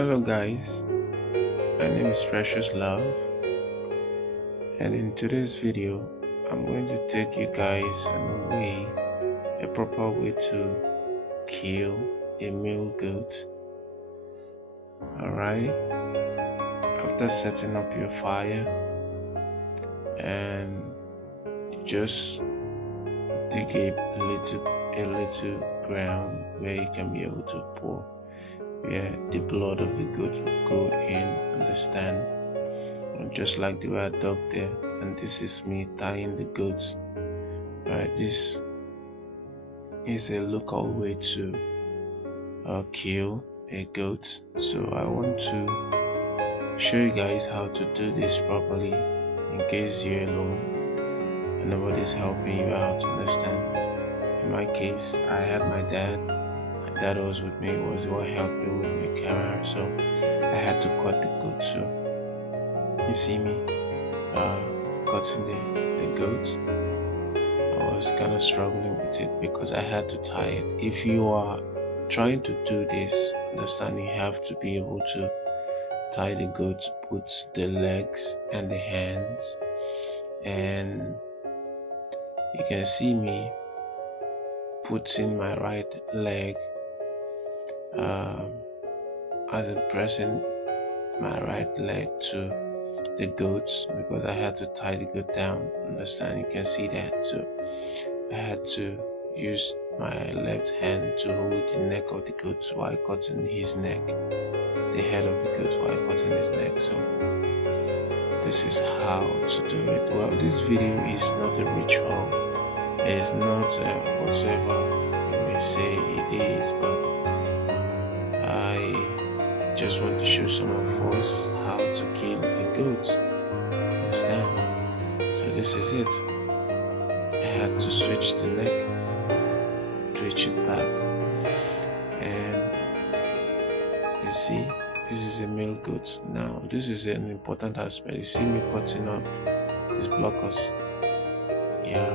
Hello guys, my name is Precious Love, and in today's video I'm going to take you guys on a proper way to kill a male goat. Alright, after setting up your fire, and you just dig a little ground where you can be able to pour where the blood of the goat will go in, understand? And just like the way I dug there, and this is me tying the goats. Right, this is a local way to kill a goat. So I want to show you guys how to do this properly in case you're alone and nobody's helping you out, understand? In my case, I had my dad. My dad was with me, was the one helping with my camera, so I had to cut the goat. So you see me cutting the goat. I was kind of struggling with it because I had to tie it. If you are trying to do this, understand, you have to be able to tie the goat, put the legs and the hands, and you can see me putting my right leg as in pressing my right leg to the goats because I had to tie the goat down, understand? You can see that. So I had to use my left hand to hold the neck of the goat while cutting his neck, the head of the goat while cutting his neck. So this is how to do it. Well, this video is not a ritual, it's not whatever you may say it is, but I just want to show some of us how to kill a goat, understand? So this is it. I had to switch the neck, twitch it back, and you see, this is a male goat. Now this is an important aspect. You see me cutting up his blockers. Yeah,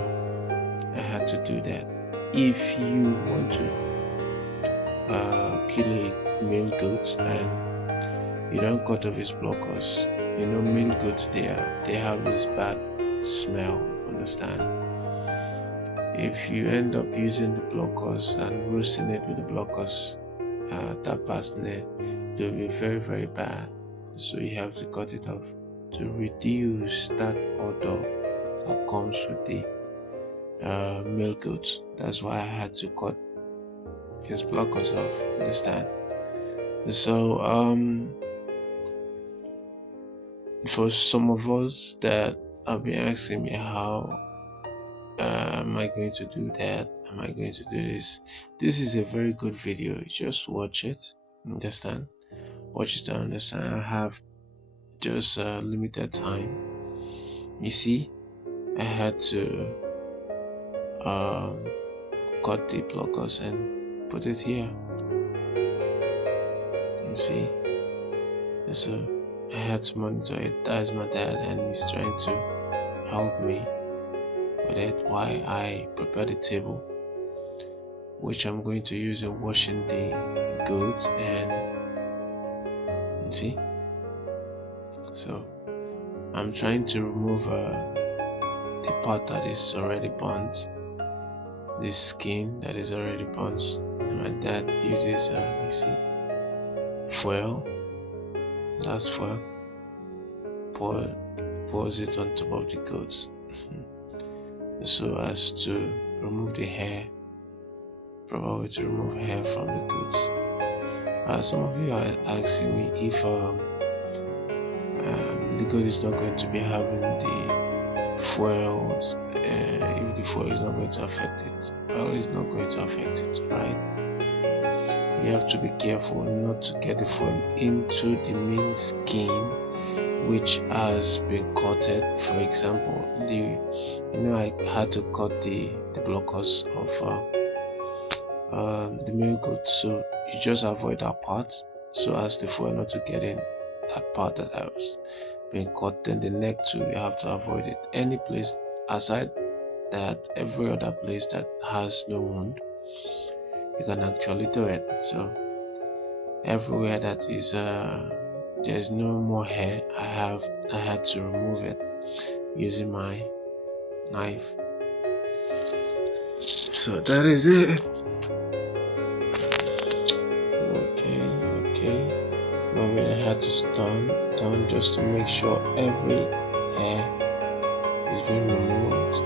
I had to do that. If you want to kill a male goat and you don't cut off his blockers, you know, male goats, they have this bad smell, understand? If you end up using the blockers and roasting it with the blockers, that person, it will be very, very bad. So you have to cut it off to reduce that odor that comes with the male goat. That's why I had to cut his blockers off, understand? So for some of us that have been asking me how am I going to do that, am I going to do this, this is a very good video. Just watch it, understand? Watch it to understand. I have just limited time. You see, I had to cut the blockers and put it here. You see, so I had to monitor it. That is my dad, and he's trying to help me with it while I prepare the table, which I'm going to use in washing the goats. And you see, so I'm trying to remove the part that is already burnt, the skin that is already burnt. And my dad uses you see, foil. That's foil. Pours it on top of the goats so as to remove the hair, proper way to remove hair from the goats. Some of you are asking me if the goat is not going to be having the foils, if the foil is not going to affect it. Well, it's not going to affect it, right? You have to be careful not to get the foil into the main skin, which has been cutted. For example, I had to cut the blockers of the male goat, so you just avoid that part so as the foil not to get in that part that I was being cut. Then the neck too, you have to avoid it. Any place aside that, every other place that has no wound, you can actually do it. So everywhere that is there's no more hair, I had to remove it using my knife. So that is it. Okay. Now we had to turn just to make sure every hair is being removed.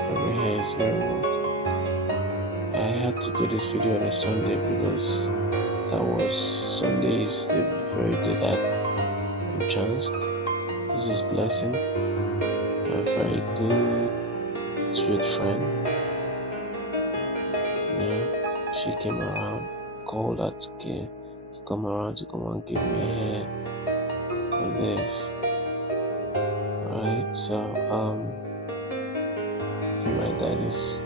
Every hair is being removed. I had to do this video on a Sunday because Sunday is the very day that I'm chanced. This is Blessing, a very good, sweet friend. Yeah, she came around, called her to come around to come and give me a hand on this. Alright, so my dad is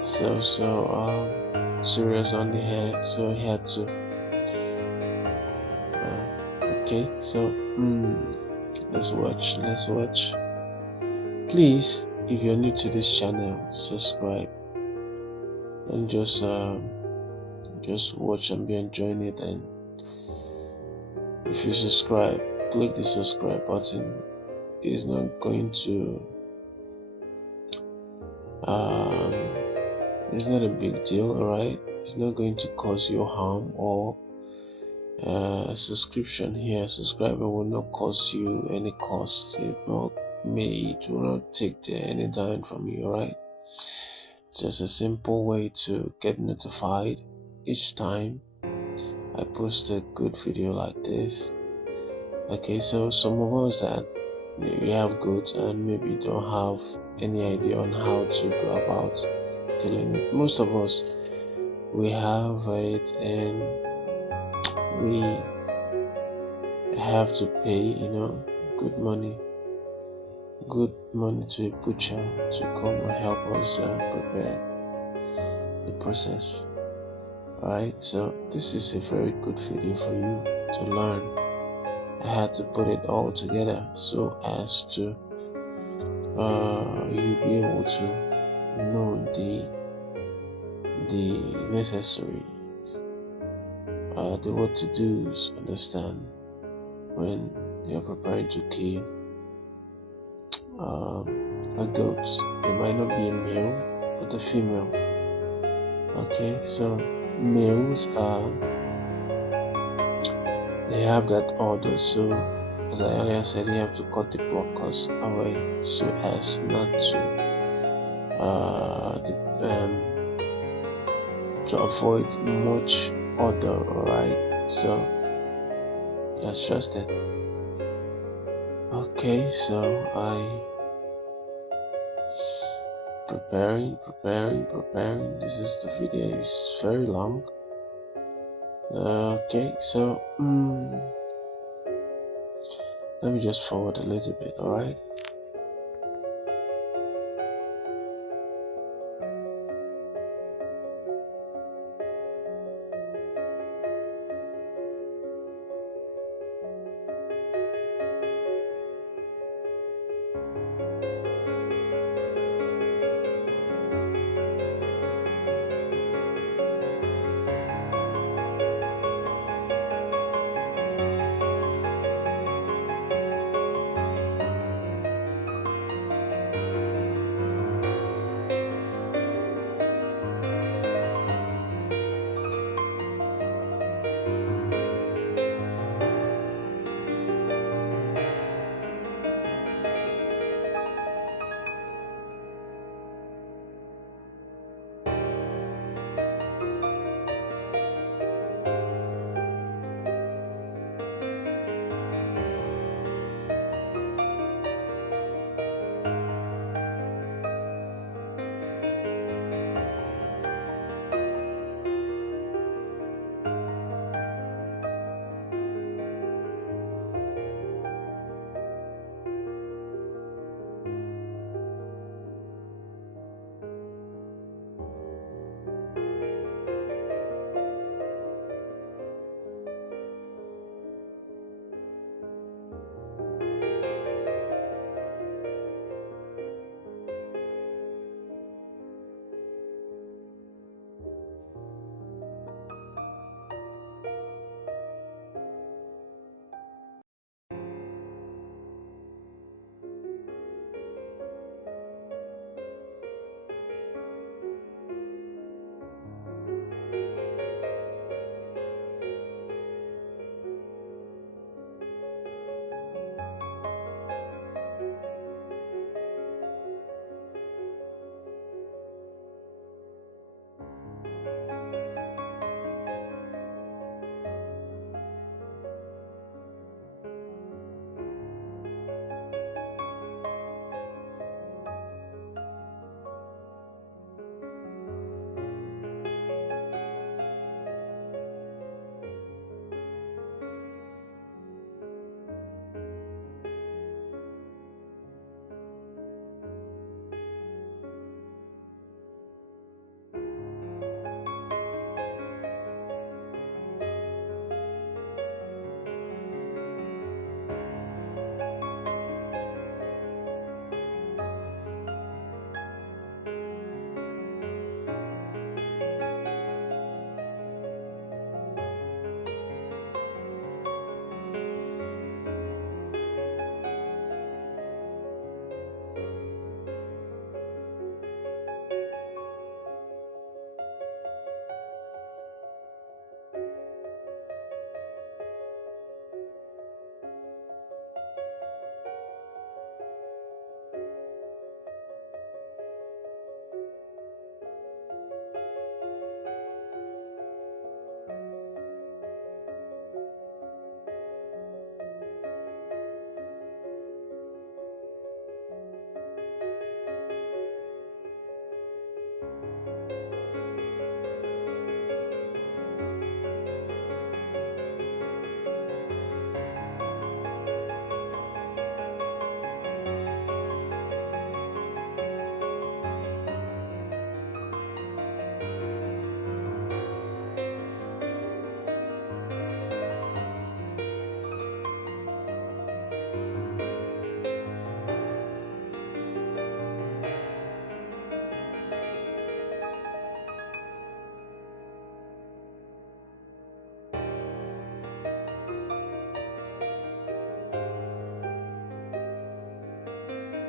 so serious on the hair, so he had to. Okay, so let's watch. Please, if you're new to this channel, subscribe and just watch and be enjoying it. And if you subscribe, click the subscribe button. It's not going to it's not a big deal, alright? It's not going to cause you harm, or subscribing will not cause you any cost. It will not take any dime from you, alright? Just a simple way to get notified each time I post a good video like this. Okay, so some of us that we have goats and maybe don't have any idea on how to go about killing it. Most of us, we have it and we have to pay, good money to a butcher to come and help us prepare the process. Alright, so this is a very good video for you to learn. I had to put it all together so as to you be able to know the necessary the what to do's, understand when you're preparing to kill a goat. It might not be a male but a female. Okay, so males they have that order, so as I earlier said, you have to cut the blockers away so as not to avoid much order, alright? So that's just it. Okay, so I preparing. This is the video, is very long. Okay, so let me just forward a little bit, alright?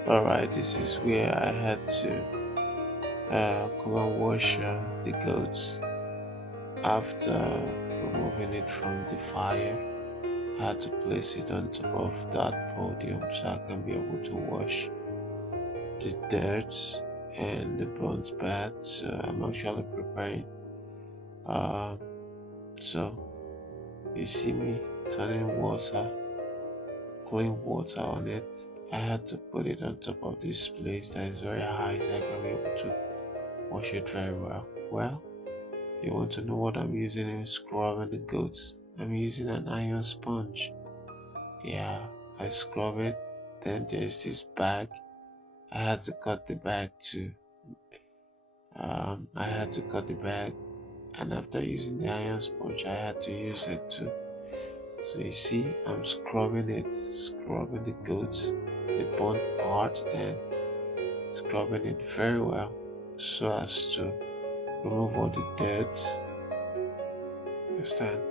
Alright, this is where I had to come and wash the goats after removing it from the fire. I had to place it on top of that podium so I can be able to wash the dirt and the bones back. So I'm actually preparing. Um, so you see me turning water, clean water on it. I had to put it on top of this place that is very high so I can be able to wash it very well. Well, you want to know what I'm using in scrubbing the goats? I'm using an iron sponge. Yeah, I scrub it. Then there's this bag. I had to cut the bag too. I had to cut the bag, and after using the iron sponge, I had to use it too. So you see, I'm scrubbing it, scrubbing the goats, the bone part, and scrubbing it very well so as to remove all the dirt. Understand?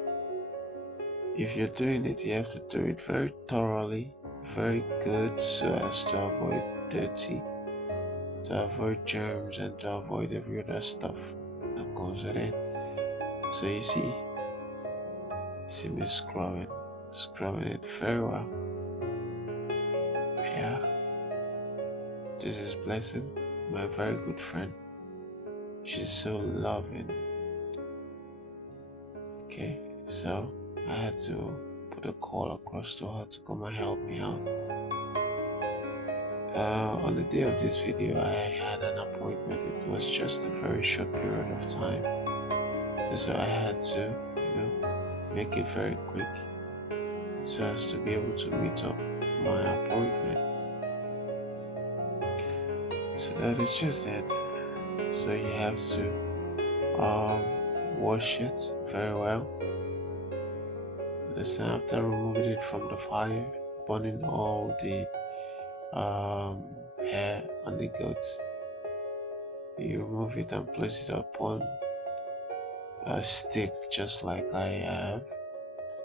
If you're doing it, you have to do it very thoroughly, very good, so as to avoid dirty, to avoid germs, and to avoid every other stuff that comes with it. So you see me scrubbing it very well. Yeah, this is Blessing, my very good friend. She's so loving. Okay, so I had to put a call across to her to come and help me out. On the day of this video, I had an appointment. It was just a very short period of time, so I had to, make it very quick so as to be able to meet up my appointment. So that is just it. So you have to wash it very well. Understand? After removing it from the fire, burning all the hair on the goat, you remove it and place it upon a stick just like I have,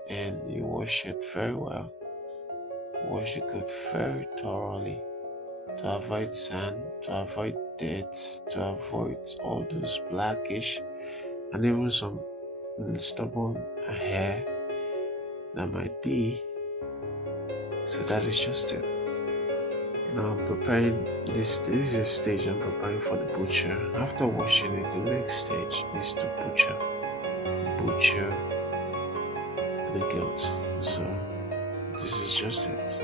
and you wash it very well. Wash the goat very thoroughly to avoid sand, to avoid dirt, to avoid all those blackish and even some stubborn hair that might be. So that is just it. Now I'm preparing this is a stage I'm preparing for the butcher. After washing it, the next stage is to butcher the goats. So this is just it.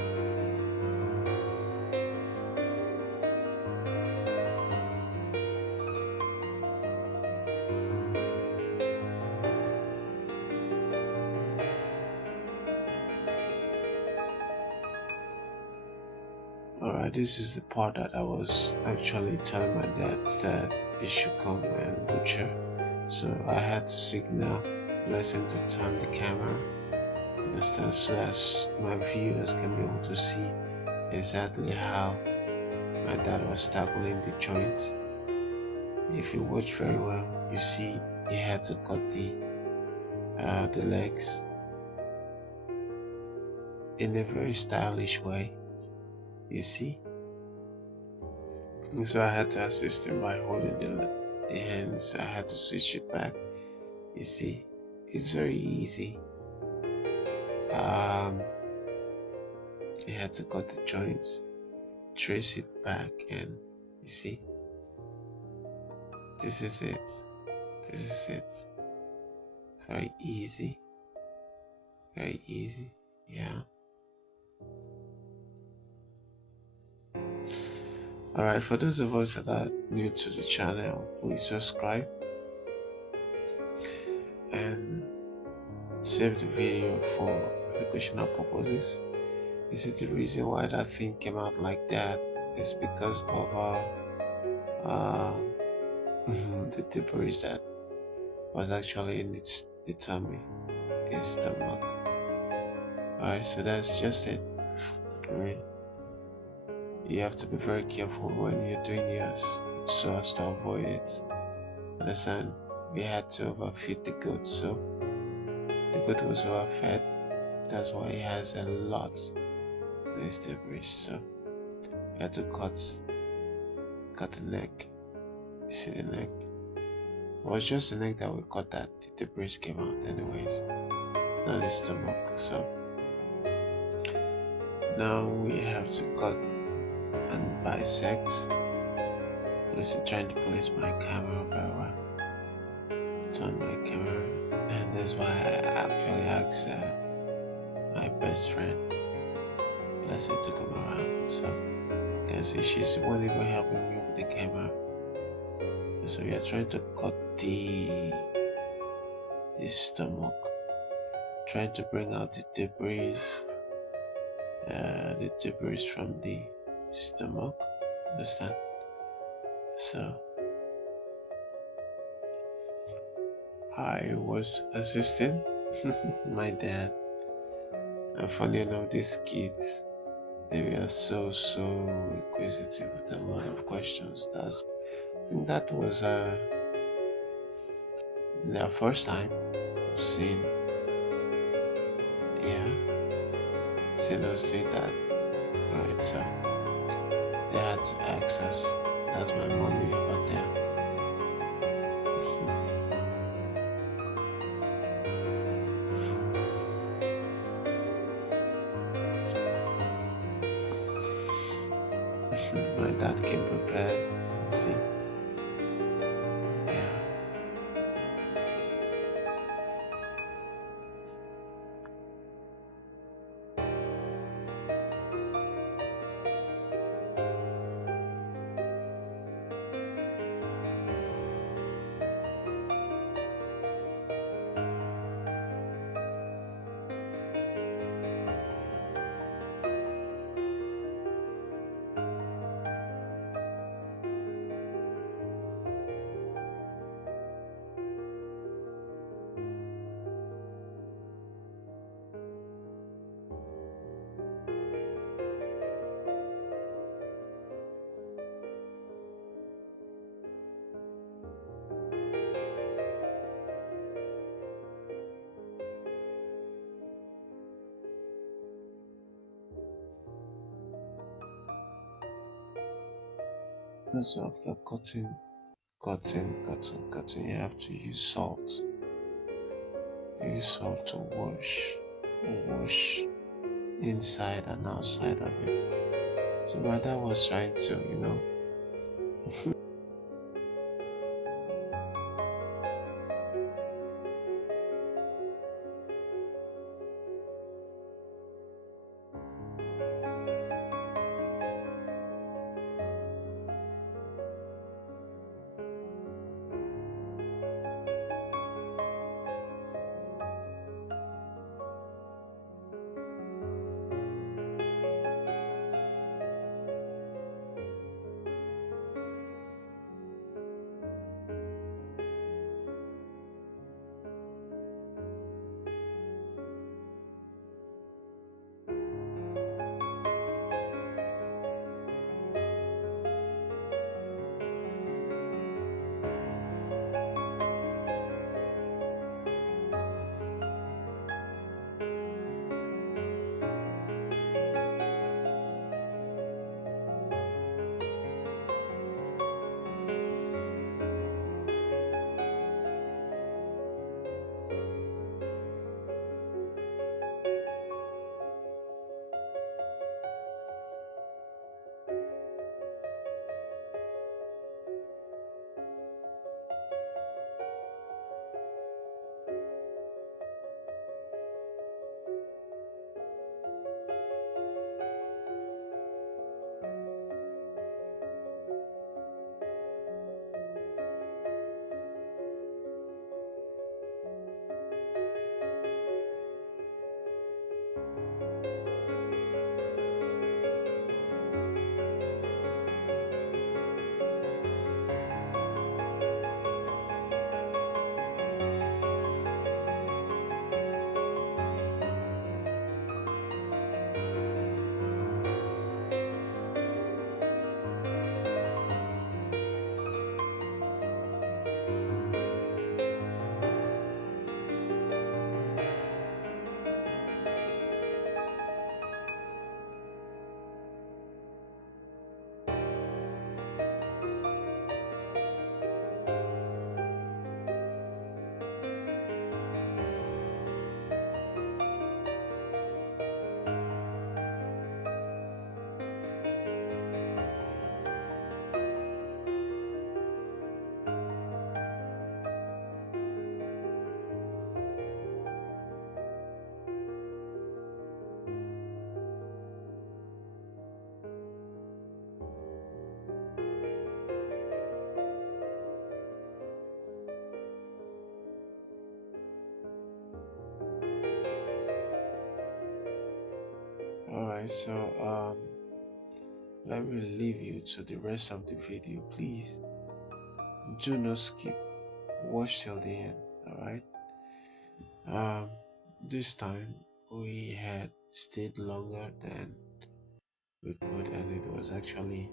Alright, this is the part that I was actually telling my dad that he should come and butcher. So I had to signal Blessing to turn the camera, understand, so as my viewers can be able to see exactly how my dad was tackling the joints. If you watch very well, you see he had to cut the legs in a very stylish way. You see, and so I had to assist him by holding the hands. I had to switch it back. You see, it's very easy. You had to cut the joints, trace it back, and you see, this is it. This is it. Very easy. Very easy. Yeah. Alright, for those of us that are new to the channel, please subscribe and save the video for educational purposes. This is the reason why that thing came out like that. It's because of the debris that was actually in its tummy, its stomach. Alright, so that's just it. You have to be very careful when you're doing yours so as to avoid it. Understand? We had to overfeed the goat, so the goat was overfed. That's why it has a lot of debris. So We had to cut the neck. You see the neck? It was just the neck that we cut that the debris came out anyways, not the stomach. So now we have to cut and bisect. Trying to place my camera very well. Turn my camera, and that's why I actually asked my best friend, Blessing, to come around. So you can see she's the one even helping me with the camera. And so we are trying to cut the stomach, trying to bring out the debris from the stomach. Understand? So I was assisting my dad, and funny enough, these kids, they were so inquisitive with a lot of questions. I think that was their first time seeing, seeing us do that. Alright, so they had to ask us. That's my mommy over there. My dad came prepared. See, yeah. So after cutting, you have to use salt. Use salt to wash inside and outside of it. So my dad was trying to, Alright, so let me leave you to the rest of the video. Please do not skip. Watch till the end. Alright. This time we had stayed longer than we could, and it was actually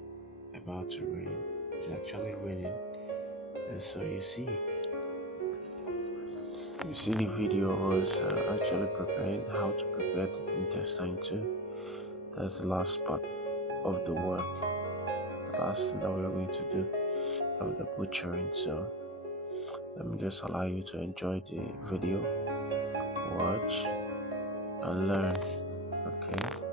about to rain. It's actually raining, and so you see the video was actually preparing how to prepare the intestine too. That's the last part of the work, the last thing that we're going to do of the butchering. So let me just allow you to enjoy the video, watch and learn. Okay.